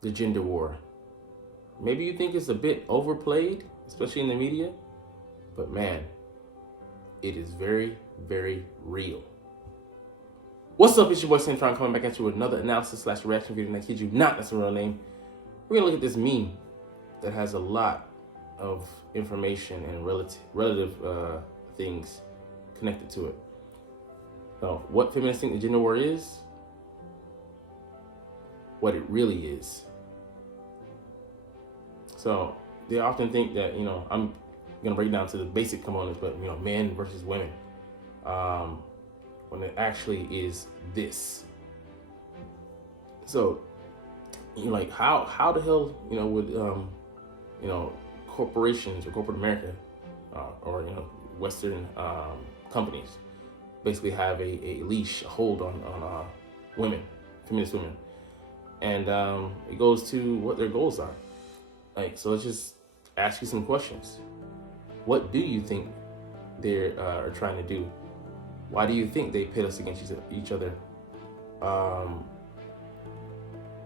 the gender war. Maybe you think it's a bit overplayed, especially in the media, but man, it is very, very real. What's up? It's your boy Cintron coming back at you with another analysis / reaction video. And I kid you not, that's a real name. We're gonna look at this meme that has a lot of information and relative things connected to it. So, what feminists think the gender war is, what it really is. So they often think that, I'm gonna break down to the basic components, but men versus women. When it actually is this. So, like how the hell, would corporations or corporate America or Western companies basically have a leash, a hold on women, feminist women, and it goes to what their goals are. So let's just ask you some questions. What do you think they are trying to do? Why do you think they pit us against each other?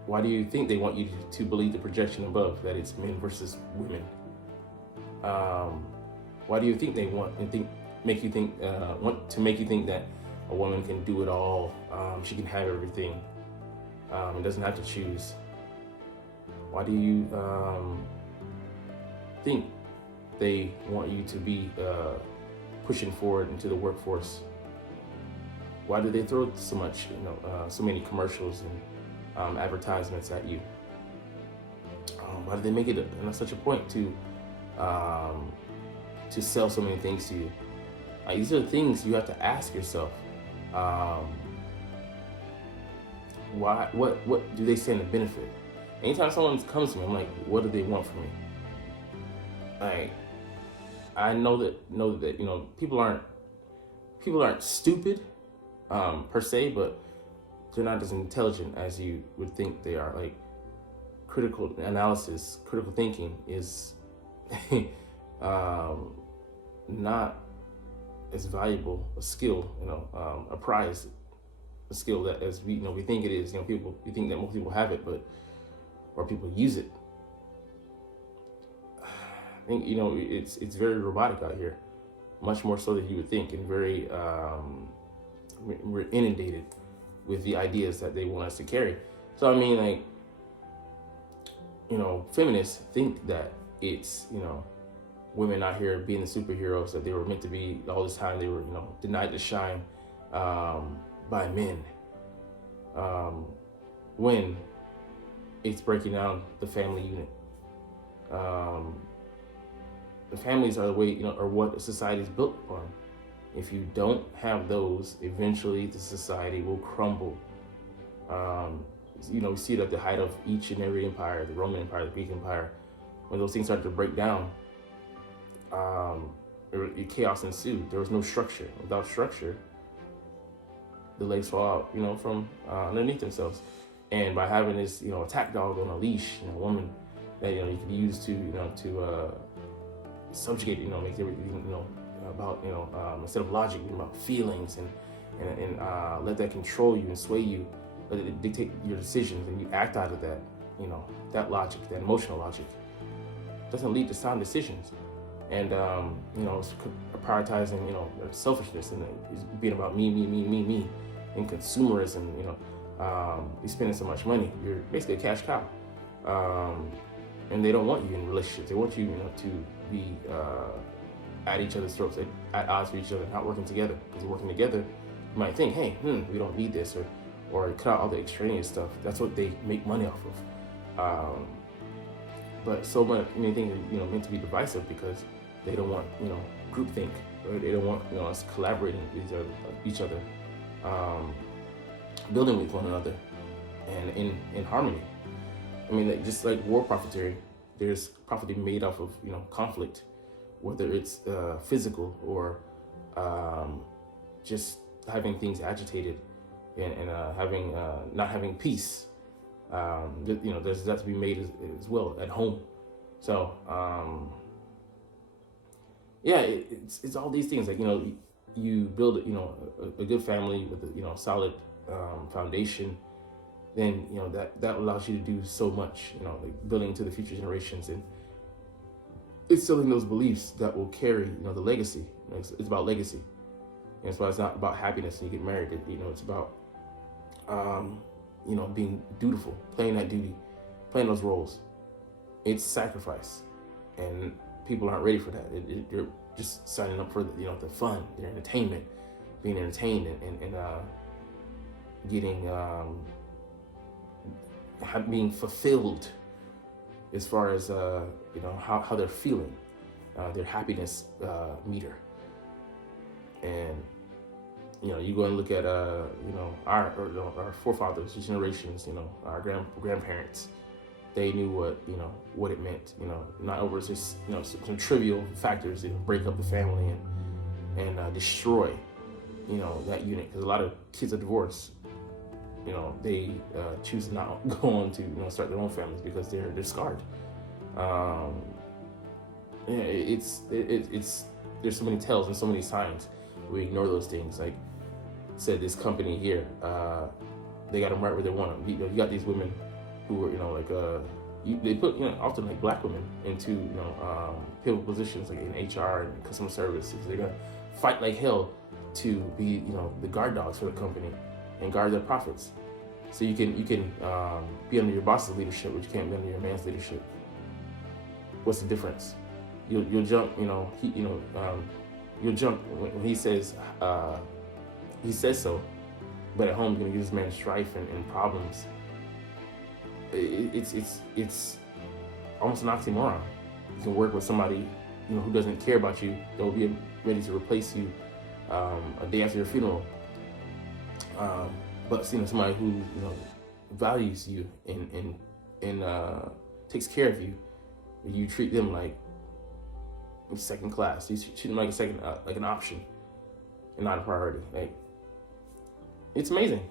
Why do you think they want you to believe the projection above, that it's men versus women? Why do you think they want to make you think that a woman can do it all? She can have everything. And doesn't have to choose. Why do you think they want you to be pushing forward into the workforce? Why do they throw so much, so many commercials and advertisements at you? Why do they make it such a point to sell so many things to you? These are the things you have to ask yourself. Why? What do they stand to benefit? Anytime someone comes to me, I'm like, what do they want from me? I know that people aren't stupid per se, but they're not as intelligent as you would think they are. Like, critical analysis, critical thinking is not as valuable a skill, a prize, a skill that as we think it is. We think that most people have it, or people use it. I think it's very robotic out here, much more so than you would think, and very we're inundated with the ideas that they want us to carry. So I mean, feminists think that it's women out here being the superheroes that they were meant to be all this time. They were denied to shine by men. When it's breaking down the family unit. The families are the way, are what society is built upon. If you don't have those, eventually the society will crumble. We see it at the height of each and every empire, the Roman Empire, the Greek Empire. When those things started to break down, chaos ensued. There was no structure. Without structure, the legs fall out, from underneath themselves. And by having this, attack dog on a leash, a woman that you can use to subjugate, make everything about instead of logic, about feelings, and let that control you and sway you, let it dictate your decisions, and you act out of that, that logic, that emotional logic, doesn't lead to sound decisions. And it's prioritizing selfishness, and it's being about me, and consumerism. You're spending so much money, you're basically a cash cow. And they don't want you in relationships. They want you, to be at each other's throats, at odds with each other, not working together. Because you're working together, you might think, hey, we don't need this, or cut out all the extraneous stuff. That's what they make money off of. But so many things are meant to be divisive because they don't want groupthink, or they don't want us collaborating with each other, building with one another, and in harmony. I mean, just like war profiteering, there's profit made off of conflict, whether it's physical or just having things agitated and having not having peace. There's that to be made as well at home. So it's all these things. Like you build a good family with a solid foundation, then that allows you to do so much, like building into the future generations and instilling those beliefs that will carry, the legacy. It's about legacy. And that's why it's not about happiness when you get married. It's about, being dutiful, playing that duty, playing those roles. It's sacrifice, and people aren't ready for that. You're just signing up for the fun, the entertainment, being entertained, and getting being fulfilled as far as how they're feeling, their happiness meter. And you go and look at our forefathers, generations, our grandparents. They knew what it meant, not over just some trivial factors that break up the family and destroy that unit. Because a lot of kids of divorce, they choose to not go on to start their own families because they're scarred. It's there's so many tells and so many signs. We ignore those things. Like I said, this company here, they got them right where they want them. You got these women who were they put often like black women into pivotal positions like in HR and customer service. They're gonna fight like hell to be the guard dogs for the company and guard their profits. So you can be under your boss's leadership, but you can't be under your man's leadership. What's the difference? You'll jump, you'll jump when he says so, but at home you're gonna give this man strife and problems. It's almost an oxymoron. You can work with somebody who doesn't care about you. They'll be ready to replace you a day after your funeral. But somebody who values you and takes care of you, you treat them like second class. You treat them like an option and not a priority. Like, it's amazing,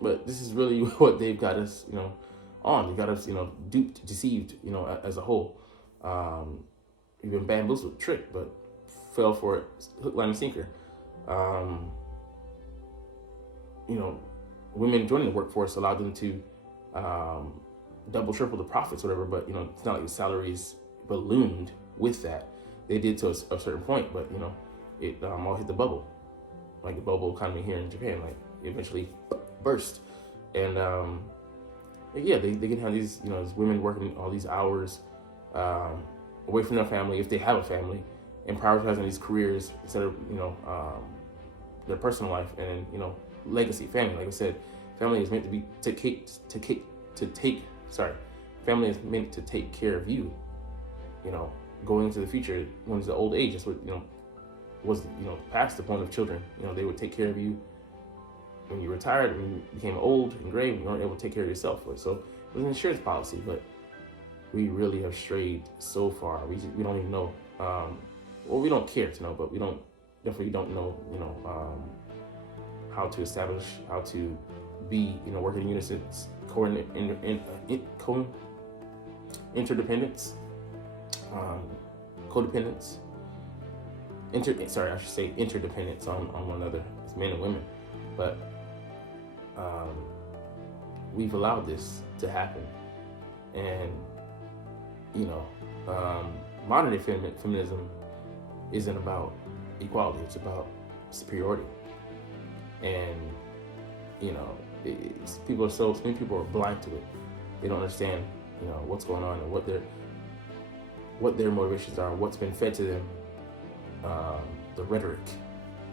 but this is really what they've got us on. They got us duped, deceived as a whole. We've been bamboozled, tricked, but fell for it hook, line, and sinker. Women joining the workforce allowed them to double, triple the profits, whatever. But it's not like the salaries ballooned with that. They did to a certain point, but it all hit the bubble, like the bubble economy here in Japan. Like, it eventually burst, and they can have these these women working all these hours away from their family, if they have a family, and prioritizing these careers instead of their personal life and legacy, family. Like I said, family is meant to be family is meant to take care of you, going into the future. When it's the old age, that's what was past the point of children. They would take care of you when you retired, when you became old and gray, and you weren't able to take care of yourself. So it was an insurance policy, but we really have strayed so far. We don't even know. We don't care to know, but we definitely don't know how to establish, how to be working in unison, interdependence, codependence. I should say interdependence on one another as men and women, but we've allowed this to happen, and modern day feminism isn't about equality; it's about superiority. And many people are blind to it. They don't understand what's going on and what their motivations are, what's been fed to them, the rhetoric,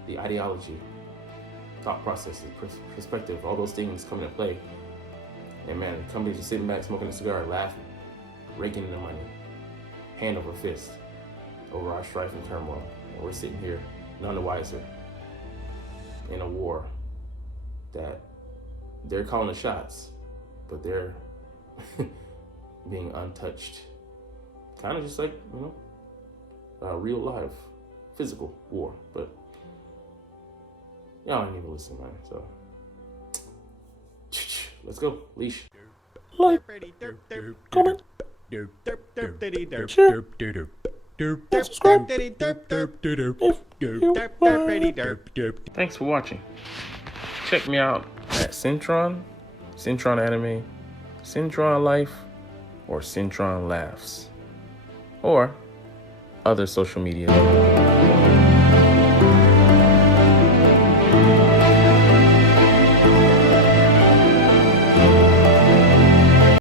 the ideology, thought processes, perspective, all those things come into play. And man, companies are sitting back smoking a cigar, laughing, raking in the money, hand over fist, over our strife and turmoil. And we're sitting here none the wiser in a war that they're calling the shots, but they're being untouched. Kind of just like, real life, physical war. But y'all ain't even listening, man. So let's go. Leash. Like, comment, share, and subscribe if you like. Thanks for watching. Check me out at Cintron, Cintron Anime, Cintron Life, or Cintron Laughs, or other social media.